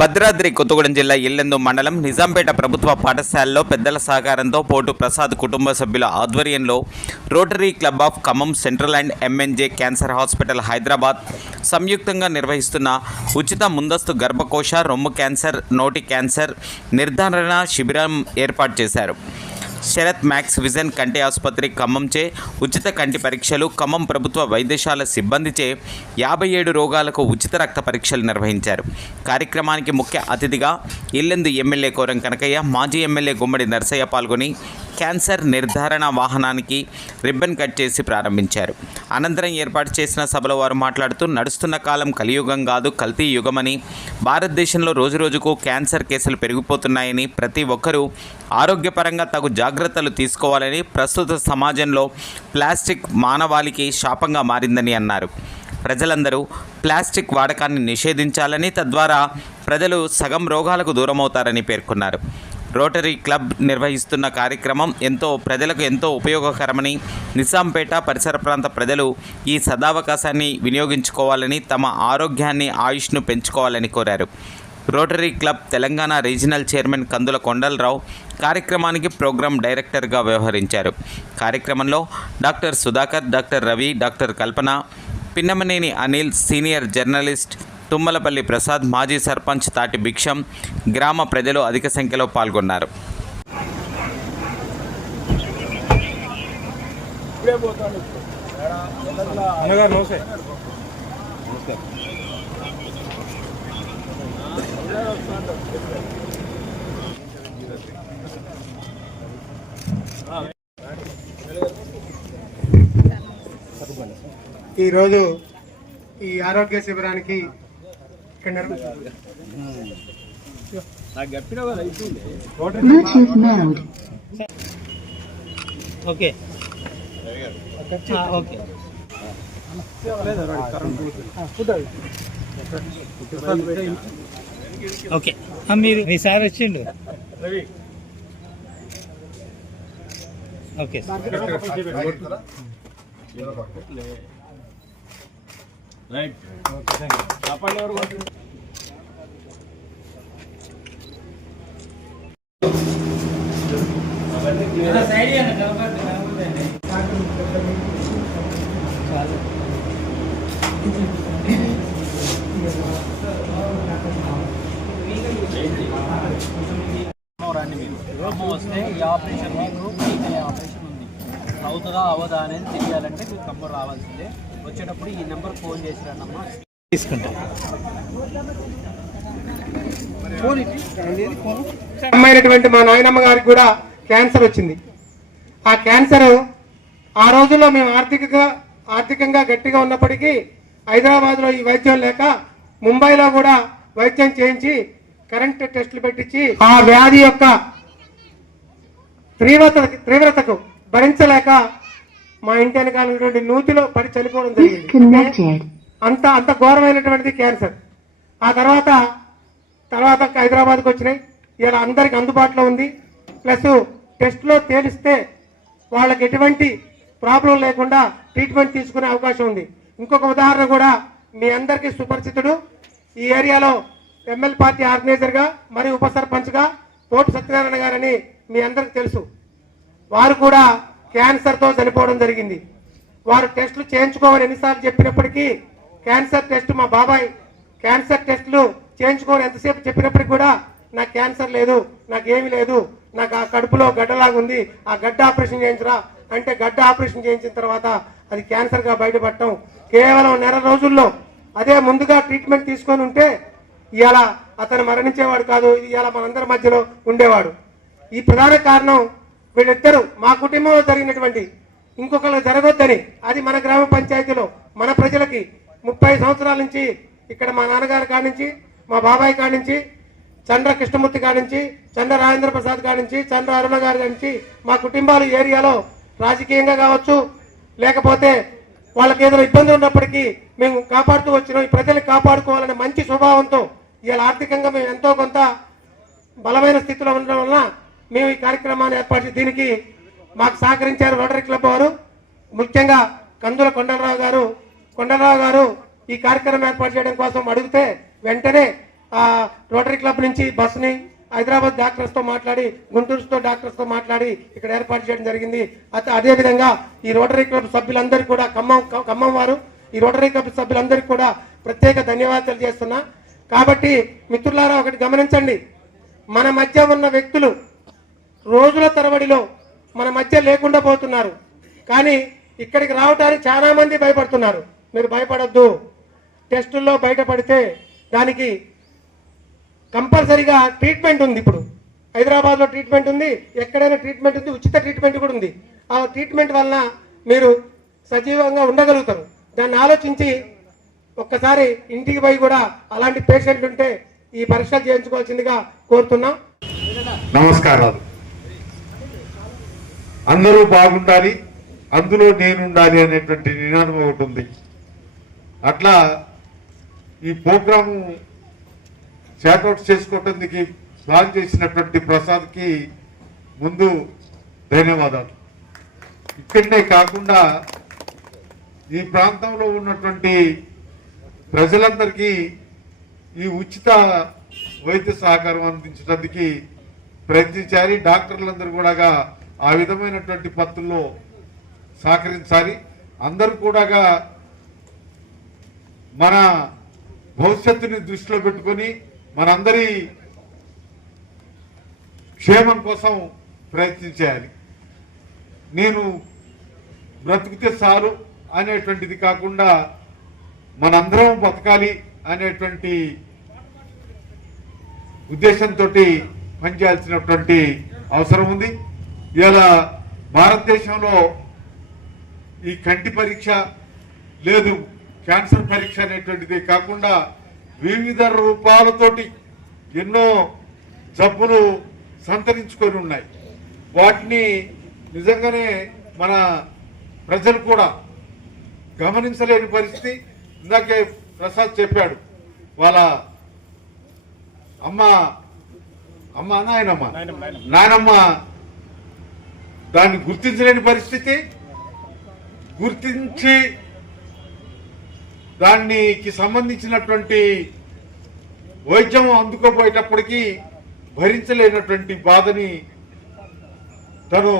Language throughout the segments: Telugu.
భద్రాద్రి కొత్తగూడెం జిల్లా ఇల్లెందు మండలం నిజాంపేట ప్రభుత్వ పాఠశాలలో పెద్దల సహకారంతో పోటు ప్రసాద్ కుటుంబ సభ్యుల ఆధ్వర్యంలో rotary club of Khammam central and MNJ cancer hospital Hyderabad సంయుక్తంగా నిర్వహిస్తున్న ఉచిత ముందస్తు గర్భకోశ రొమ్ము క్యాన్సర్ నోటి క్యాన్సర్ నిర్ధారణ శిబిరం ఏర్పాటు చేశారు. శరత్ మ్యాక్స్ విజన్ కంటి ఆసుపత్రి ఖమ్మంచే ఉచిత కంటి పరీక్షలు ఖమ్మం ప్రభుత్వ వైద్యశాల సిబ్బందిచే యాభై ఏడు రోగాలకు ఉచిత రక్త పరీక్షలు నిర్వహించారు. కార్యక్రమానికి ముఖ్య అతిథిగా ఇల్లెందు ఎమ్మెల్యే కోరం కనకయ్య మాజీ ఎమ్మెల్యే గుమ్మడి నర్సయ్య పాల్గొని క్యాన్సర్ నిర్ధారణ వాహనానికి రిబ్బన్ కట్ చేసి ప్రారంభించారు. అనంతరం ఏర్పాటు చేసిన సభలో వారు మాట్లాడుతూ నడుస్తున్న కాలం కలియుగం కాదు కల్తీ యుగమని. భారతదేశంలో రోజురోజుకు క్యాన్సర్ కేసులు పెరిగిపోతున్నాయని ప్రతి ఒక్కరూ ఆరోగ్యపరంగా తగు జాగ్రత్తలు తీసుకోవాలని ప్రస్తుత సమాజంలో ప్లాస్టిక్ మానవాళికి శాపంగా మారిందని అన్నారు. ప్రజలందరూ ప్లాస్టిక్ వాడకాన్ని నిషేధించాలని తద్వారా ప్రజలు సగం రోగాలకు దూరమవుతారని పేర్కొన్నారు. రోటరీ క్లబ్ నిర్వహిస్తున్న కార్యక్రమం ఎంతో ప్రజలకు ఎంతో ఉపయోగకరమని నిజాంపేట పరిసర ప్రాంత ప్రజలు ఈ సదావకాశాన్ని వినియోగించుకోవాలని తమ ఆరోగ్యాన్ని ఆయుష్ను పెంచుకోవాలని కోరారు. Rotary club Telangana regional chairman Kandula Kondalarao కార్యక్రమానికి ప్రోగ్రాం డైరెక్టర్గా వ్యవహరించారు. కార్యక్రమంలో doctor Sudhakar doctor Ravi doctor Kalpana Pinnamaneni Anil senior journalist Tummalapalli Prasad మాజీ సర్పంచ్ తాటి భిక్షం గ్రామ ప్రజలు అధిక సంఖ్యలో పాల్గొన్నారు. ఈరోజు ఈ ఆరోగ్య శిబిరానికి ఓకే. ఓకే. ఓకే. మీరు మీ సార్ వచ్చిండు. ఓకే. రండి మీరు. అమ్మ వస్తే ఈ ఆపరేషన్ మీకు మీకు ఈ ఆపరేషన్ ఉంది. అవుతుందా అవదా అనేది తెలియాలంటే మీరు ఖమ్మం రావాల్సిందే. వచ్చేటప్పుడు ఈ నెంబర్ ఫోన్ చేసి రండి అమ్మా తీసుకుంటా. అమ్మైనటువంటి మా నాయనమ్మ గారికి కూడా క్యాన్సర్ వచ్చింది. ఆ క్యాన్సర్ ఆ రోజుల్లో మేము ఆర్థికంగా ఆర్థికంగా గట్టిగా ఉన్నప్పటికీ హైదరాబాద్లో ఈ వైద్యం లేక ముంబైలో కూడా వైద్యం చేయించి కరెంట్ టెస్టులు పెట్టించి ఆ వ్యాధి యొక్క తీవ్రత తీవ్రతకు భరించలేక మా ఇంటి వెనకాల ఉన్నటువంటి నూతిలో పడి చనిపోవడం జరిగింది. అంత అంత ఘోరమైనటువంటిది క్యాన్సర్. ఆ తర్వాత తర్వాత హైదరాబాద్కి వచ్చినాయి. ఇలా అందరికి అందుబాటులో ఉంది. ప్లస్ టెస్ట్లో తేలిస్తే వాళ్ళకి ఎటువంటి ప్రాబ్లం లేకుండా ట్రీట్మెంట్ తీసుకునే అవకాశం ఉంది. ఇంకొక ఉదాహరణ కూడా మీ అందరికీ సుపరిచితుడు. ఈ ఏరియాలో ఎమ్మెల్యే పార్టీ ఆర్గనైజర్గా మరియు ఉప సర్పంచ్గా పోటు సత్యనారాయణ గారని మీ అందరికి తెలుసు. వారు కూడా క్యాన్సర్తో చనిపోవడం జరిగింది. వారు టెస్టులు చేయించుకోమని ఎన్నిసార్లు చెప్పినప్పటికీ క్యాన్సర్ టెస్ట్ మా బాబాయ్ క్యాన్సర్ టెస్టులు చేయించుకోమని ఎంతసేపు చెప్పినప్పటికీ కూడా నాకు క్యాన్సర్ లేదు నాకు లేదు నాకు ఆ కడుపులో గడ్డలాగా ఉంది ఆ గడ్డ ఆపరేషన్ చేయించరా అంటే గడ్డ ఆపరేషన్ చేయించిన తర్వాత అది క్యాన్సర్గా బయటపడటం. కేవలం నెల రోజుల్లో అదే ముందుగా ట్రీట్మెంట్ తీసుకొని ఉంటే ఇవాళ అతను మరణించేవాడు కాదు ఇవాళ మనందరి మధ్యలో ఉండేవాడు. ఈ ప్రధాన కారణం వీళ్ళిద్దరూ మా కుటుంబంలో జరిగినటువంటి ఇంకొకరు జరగొద్దని అది మన గ్రామ పంచాయతీలో మన ప్రజలకి ముప్పై సంవత్సరాల నుంచి ఇక్కడ మా నాన్నగారి కాడి నుంచి మా బాబాయ్ కాడి నుంచి చంద్ర కృష్ణమూర్తి గారి నుంచి చంద్ర రాజేంద్ర ప్రసాద్ గారి నుంచి చంద్ర అరుణ గారి నుంచి మా కుటుంబాలు ఈ ఏరియాలో రాజకీయంగా కావచ్చు లేకపోతే వాళ్ళకి ఏదైనా ఇబ్బంది ఉన్నప్పటికీ మేము కాపాడుతూ వచ్చినాం. ఈ ప్రజల్ని కాపాడుకోవాలనే మంచి స్వభావంతో ఇవాళ ఆర్థికంగా మేము ఎంతో కొంత బలమైన స్థితిలో ఉండడం వలన మేము ఈ కార్యక్రమాన్ని ఏర్పాటు దీనికి మాకు సహకరించారు రోటరీ క్లబ్ వారు. ముఖ్యంగా కందుల కొండలరావు గారు. కొండలరావు గారు ఈ కార్యక్రమం ఏర్పాటు చేయడం కోసం అడిగితే వెంటనే రోటరీ క్లబ్ నుంచి బస్సుని హైదరాబాద్ డాక్టర్స్తో మాట్లాడి గుంటూరుతో డాక్టర్స్తో మాట్లాడి ఇక్కడ ఏర్పాటు చేయడం జరిగింది. అదేవిధంగా అదే ఈ రోటరీ క్లబ్ సభ్యులందరూ కూడా ఖమ్మం ఖమ్మం వారు ఈ రోటరీ క్లబ్ సభ్యులందరికీ కూడా ప్రత్యేక ధన్యవాదాలు చేస్తున్నా. కాబట్టి మిత్రులారా ఒకటి గమనించండి. మన మధ్య ఉన్న వ్యక్తులు రోజుల తరబడిలో మన మధ్య లేకుండా పోతున్నారు. కానీ ఇక్కడికి రావడానికి చాలామంది భయపడుతున్నారు. మీరు భయపడద్దు. టెస్టుల్లో బయటపడితే దానికి కంపల్సరీగా ట్రీట్మెంట్ ఉంది ఇప్పుడు. హైదరాబాద్లో ట్రీట్మెంట్ ఉంది ఎక్కడైనా ట్రీట్మెంట్ ఉంది ఉచిత ట్రీట్మెంట్ కూడా ఉంది. ఆ ట్రీట్మెంట్ వలన మీరు సజీవంగా ఉండగలుగుతారు. దాన్ని ఆలోచించి ఒక్కసారి ఇంటికి పోయి కూడా అలాంటి పేషెంట్లు ఉంటే ఈ పరీక్షలు చేయించుకోవాల్సిందిగా కోరుతున్నాం. నమస్కారాలు. అందరూ బాగుండాలి అందులో నేనుండాలి అనేటువంటి నినాదం ఒకటి ఉంది. అట్లా ఈ ప్రోగ్రాము చాట్అవుట్ చేసుకోవటానికి ప్లాన్ చేసినటువంటి ప్రసాద్కి ముందు ధన్యవాదాలు. ఇక్కడనే కాకుండా ఈ ప్రాంతంలో ఉన్నటువంటి ప్రజలందరికీ ఈ ఉచిత వైద్య సహకారం అందించడానికి ప్రయత్నించాలి డాక్టర్లందరూ కూడా ఆ విధమైనటువంటి పత్తుల్లో సహకరించాలి. అందరూ కూడా మన భవిష్యత్తుని దృష్టిలో పెట్టుకొని మనందరి క్షేమం కోసం ప్రయత్నించాలి నేను బ్రతికితే చాలు అనేటువంటిది కాకుండా మనందరం బతకాలి అనేటువంటి ఉద్దేశంతో పనిచేయాల్సినటువంటి అవసరం ఉంది. ఇలా భారతదేశంలో ఈ కంటి పరీక్ష లేదు క్యాన్సర్ పరీక్ష అనేటువంటిది కాకుండా వివిధ రూపాలతోటి ఎన్నో జబ్బులు సంతరించుకొని ఉన్నాయి. వాటిని నిజంగానే మన ప్రజలు కూడా గమనించలేని పరిస్థితి. ఇందాకే ప్రసాద్ చెప్పాడు వాళ్ళ అమ్మ అమ్మ నాయనమ్మ. నాయనమ్మ దాన్ని గుర్తించలేని పరిస్థితి. గుర్తించి దానికి సంబంధించినటువంటి వైద్యం అందుకోబోయేటప్పటికీ భరించలేనటువంటి బాధని తను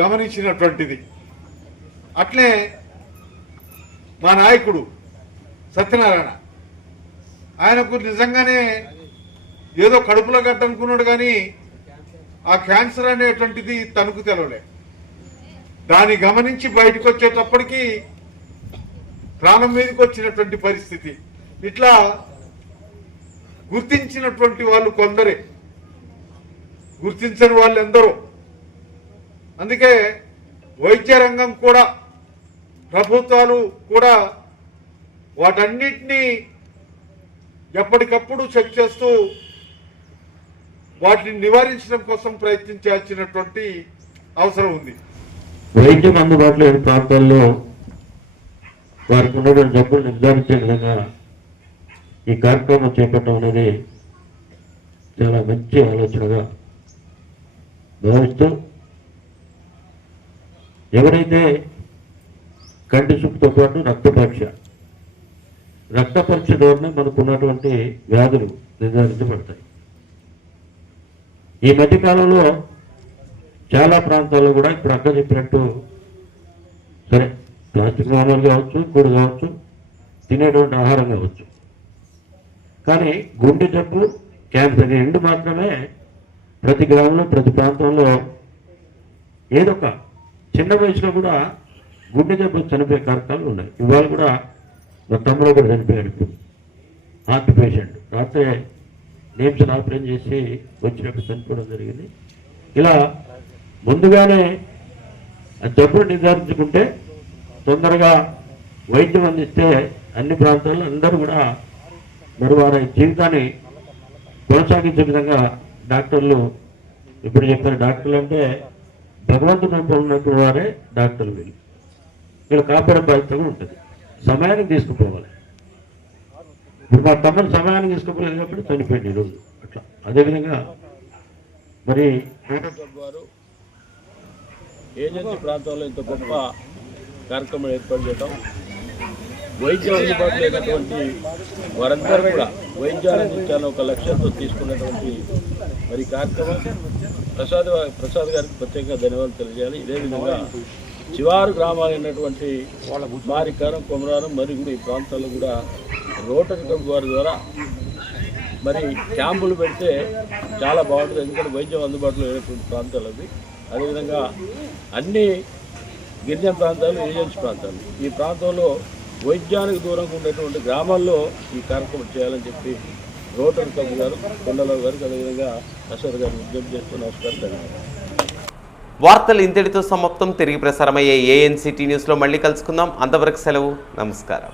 గమనించినటువంటిది. అట్లే మా నాయకుడు సత్యనారాయణ ఆయనకు నిజంగానే ఏదో కడుపులో గడ్డ అనుకున్నాడు కానీ ఆ క్యాన్సర్ అనేటువంటిది తనకు తెలవలే. దాన్ని గమనించి బయటకు వచ్చేటప్పటికీ ప్రాణం మీదకి వచ్చినటువంటి పరిస్థితి. ఇట్లా గుర్తించినటువంటి వాళ్ళు కొందరే. గుర్తించని వాళ్ళు ఎందరో. అందుకే వైద్య రంగం కూడా ప్రభుత్వాలు కూడా వాటన్నిటినీ ఎప్పటికప్పుడు చెక్ చేస్తూ వాటిని నివారించడం కోసం ప్రయత్నించాల్సినటువంటి అవసరం ఉంది. వైద్యం అందుబాటులో ప్రాంతాల్లో వారికి ఉన్నటువంటి జబ్బులు నిర్ధారించే విధంగా ఈ కార్యక్రమం చేపట్టడం అనేది చాలా మంచి ఆలోచనగా భావిస్తూ ఎవరైతే కంటి చూపుతో పాటు రక్త పరీక్ష రక్త పరీక్ష ద్వారా మనకు ఉన్నటువంటి వ్యాధులు నిర్ధారించబడతాయి. ఈ మధ్య కాలంలో చాలా ప్రాంతాల్లో కూడా ఇప్పుడు అక్క చెప్పినట్టు సరే ప్లాస్టిక్ సామాన్లు కావచ్చు కూడు కావచ్చు తినేటువంటి ఆహారం కావచ్చు. కానీ గుండె జబ్బు క్యాన్సర్ రెండు మాత్రమే ప్రతి గ్రామంలో ప్రతి ప్రాంతంలో ఏదో ఒక చిన్న వయసులో కూడా గుండె జబ్బు చనిపోయే కార్యక్రమాలు ఉన్నాయి. ఇవాళ కూడా మా తమ్ముడు కూడా చనిపోయాడు ఇప్పుడు. Heart patient. రాత్రి నేమ్స్ ఆపరేషన్ చేసి వచ్చినప్పుడు చనిపోవడం జరిగింది. ఇలా ముందుగానే ఆ జబ్బును నిర్ధారించుకుంటే తొందరగా వైద్యం అందిస్తే అన్ని ప్రాంతాల్లో అందరూ కూడా మరి వారి జీవితాన్ని కొనసాగించే విధంగా డాక్టర్లు ఇప్పుడు చెప్పిన డాక్టర్లు అంటే భగవంతుడు రూపంలో వారే డాక్టర్లు వీళ్ళు. వీళ్ళు కాపాడే బాధ్యత కూడా ఉంటుంది. సమయానికి తీసుకుపోవాలి. ఇప్పుడు మా తమ్ముడు సమయానికి తీసుకుపోలేదు కాబట్టి చనిపోయింది ఈరోజు అట్లా. అదేవిధంగా మరి వారు ఏజెన్సీ ప్రాంతంలో ఇంత గొప్ప కార్యక్రమం ఏర్పాటు చేయడం వైద్యం అందుబాటులో లేనటువంటి వారందరూ కూడా వైద్యాన్ని అందించాలని ఒక లక్ష్యంతో తీసుకున్నటువంటి మరి కార్యక్రమం. ప్రసాద్ ప్రసాద్ గారికి ప్రత్యేకంగా ధన్యవాదాలు తెలియజేయాలి. ఇదే విధంగా శివారు గ్రామాలైనటువంటి మారికారం కొమరారం మరి కూడా ఈ ప్రాంతాల్లో కూడా రోటరీ క్లబ్ వారి ద్వారా మరి క్యాంపులు పెడితే చాలా బాగుంటుంది. ఎందుకంటే వైద్యం అందుబాటులో లేనటువంటి ప్రాంతాలు అవి. అదేవిధంగా అన్ని గిరిజన ప్రాంతాలు ఏజెన్సీ ప్రాంతాలు. ఈ ప్రాంతంలో వైద్యానికి దూరంగా ఉండేటువంటి గ్రామాల్లో ఈ కార్యక్రమం చేయాలని చెప్పి రోటర్ క్లబ్ గారు కొండలరావు గారికి అదేవిధంగా అశోక్ గారు విజ్ఞప్తి చేస్తూ నమస్కారం వార్తలు ఇంతటితో సమాప్తం. తిరిగి ప్రసారమయ్యే ఏఎన్సిటీ న్యూస్లో మళ్ళీ కలుసుకుందాం. అంతవరకు సెలవు. నమస్కారం.